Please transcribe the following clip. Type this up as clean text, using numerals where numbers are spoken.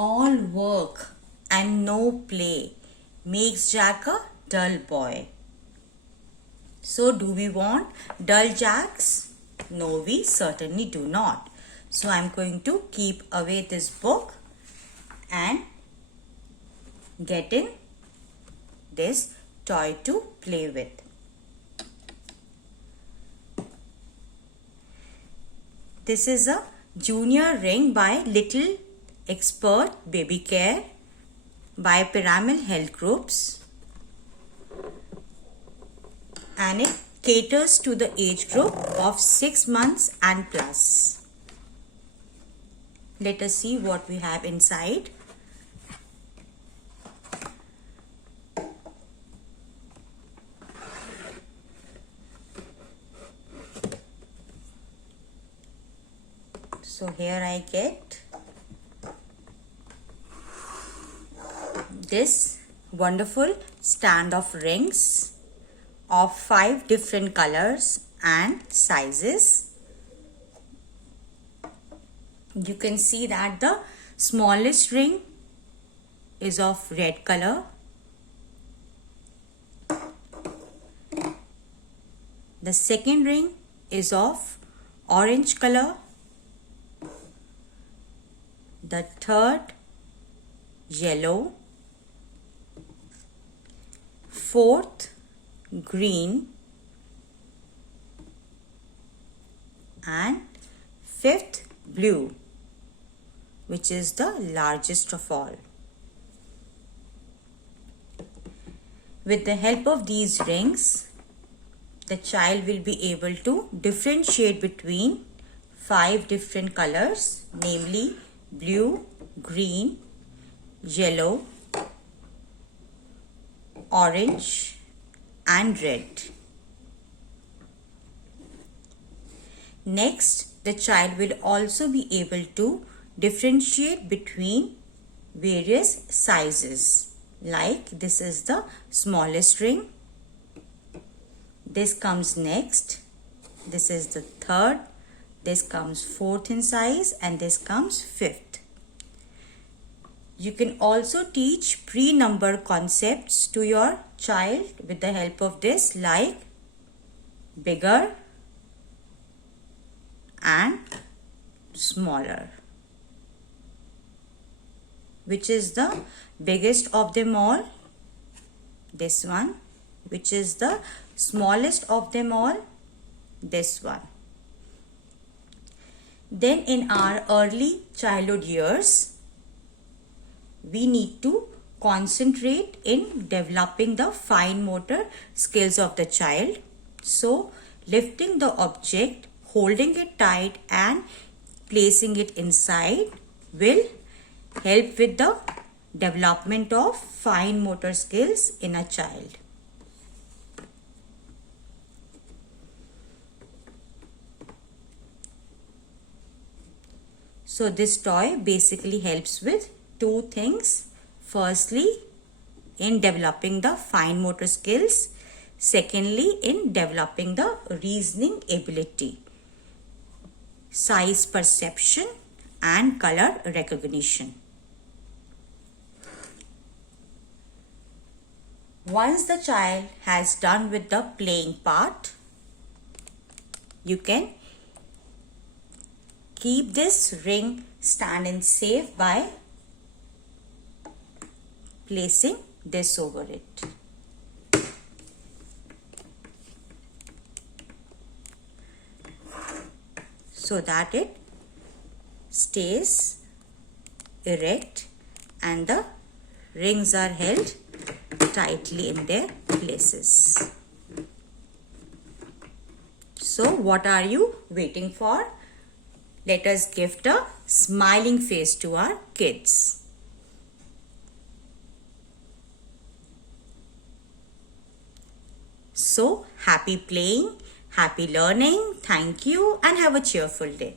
All work and no play makes Jack a dull boy. So do we want dull Jacks? No, we certainly do not. So I'm going to keep away this book and get in this toy to play with. This is a junior ring by Little Expert Baby Care by Pyramid Health Groups, and it caters to the age group of 6 months and plus. Let us see what we have inside. So here I get this wonderful stand of rings of 5 different colors and sizes. You can see that the smallest ring is of red color. The second ring is of orange color. The third, yellow. Fourth, green. And fifth, blue, which is the largest of all. With the help of these rings, the child will be able to differentiate between 5 different colors, namely blue, green, yellow, orange and red. Next, the child will also be able to differentiate between various sizes. Like this is the smallest ring. This comes next. This is the third. This comes fourth in size and this comes fifth. You can also teach pre-number concepts to your child with the help of this, like bigger and smaller. Which is the biggest of them all? This one. Which is the smallest of them all? This one. Then in our early childhood years, we need to concentrate in developing the fine motor skills of the child. So, lifting the object, holding it tight and placing it inside will help with the development of fine motor skills in a child. So this toy basically helps with 2 things. Firstly, in developing the fine motor skills. Secondly, in developing the reasoning ability, size perception and color recognition. Once the child has done with the playing part, you can keep this ring standing safe by placing this over it. So that it stays erect and the rings are held tightly in their places. So what are you waiting for? Let us gift a smiling face to our kids. So happy playing, happy learning. Thank you and have a cheerful day.